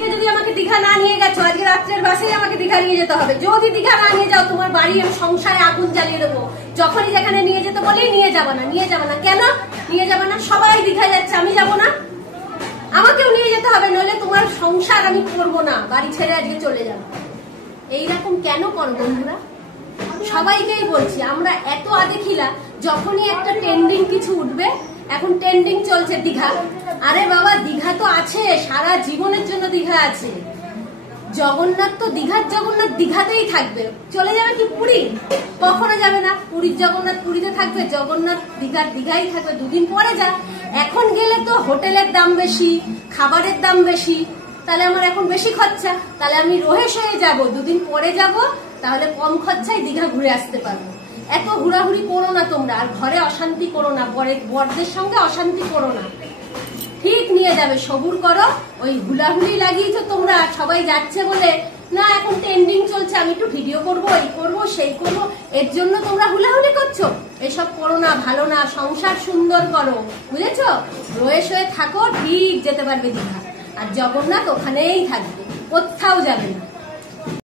আজকে যদি আমাকে দীঘা না নিয়ে গেছো, আজকে রাত্রের বাসেই আমাকে দীঘা নিয়ে যেতে হবে। যদি দীঘা না নিয়ে যাও, তোমার বাড়ি সংসারে আগুন জ্বালিয়ে দেবো। যখনই যেখানে নিয়ে যেতে বলি নিয়ে যাবো না, নিয়ে যাবো না। কেন নিয়ে যাবো না? সবাই দীঘা যাচ্ছে, আমি যাবো না? আমাকেও নিয়ে যেতে হবে, নইলে তোমার সংসার আমি করবো না, বাড়ি ছেড়ে আজকে চলে যাবো। এইরকম কেন করো বন্ধুরা? সবাইকেই বলছি, আমরা এত আদেখিলা, যখনই একটা ট্রেন্ডিং কিছু উঠবে, এখন ট্রেন্ডিং চলছে দীঘা। আরে বাবা, দীঘা তো আছে, সারা জীবনের জন্য দীঘা আছে। জগন্নাথ তো দীঘার জগন্নাথ দীঘাতেই থাকবে। চলে যাবে কি পুরী? কখনো যাবে না। পুরীর জগন্নাথ পুরীতে থাকবে, জগন্নাথ দীঘার দীঘাই থাকবে। দুদিন পরে যা। এখন গেলে তো হোটেলের দাম বেশি, খাবারের দাম বেশি, তাহলে আমার এখন বেশি খরচা। তাহলে আমি রোহেশ হয়ে যাব, দুদিন পরে যাব, তাহলে কম খরচায় দীঘা ঘুরে আসতে পারবো। এত হুড়াহুড়ি করো না তোমরা, আর ঘরে অশান্তি করো না, বরদের সঙ্গে অশান্তি করো না। ঠিক নিয়ে যাবে, সবুর করো। ওই হুলাহুলি লাগিয়েছো তোমরা, সবাই যাচ্ছে বলে, না এখন ট্রেন্ডিং চলছে, আমি একটু ভিডিও করবো, এই করবো সেই করবো, এর জন্য তোমরা হুলাহুলি করছো। এসব করো না, ভালো না। সংসার সুন্দর করো, বুঝেছো? রয়েস হয়ে থাকো, ঠিক যেতে পারবে দীঘা। আর জগন্নাথ ওখানেই থাকবে, কোথাও যাবে না।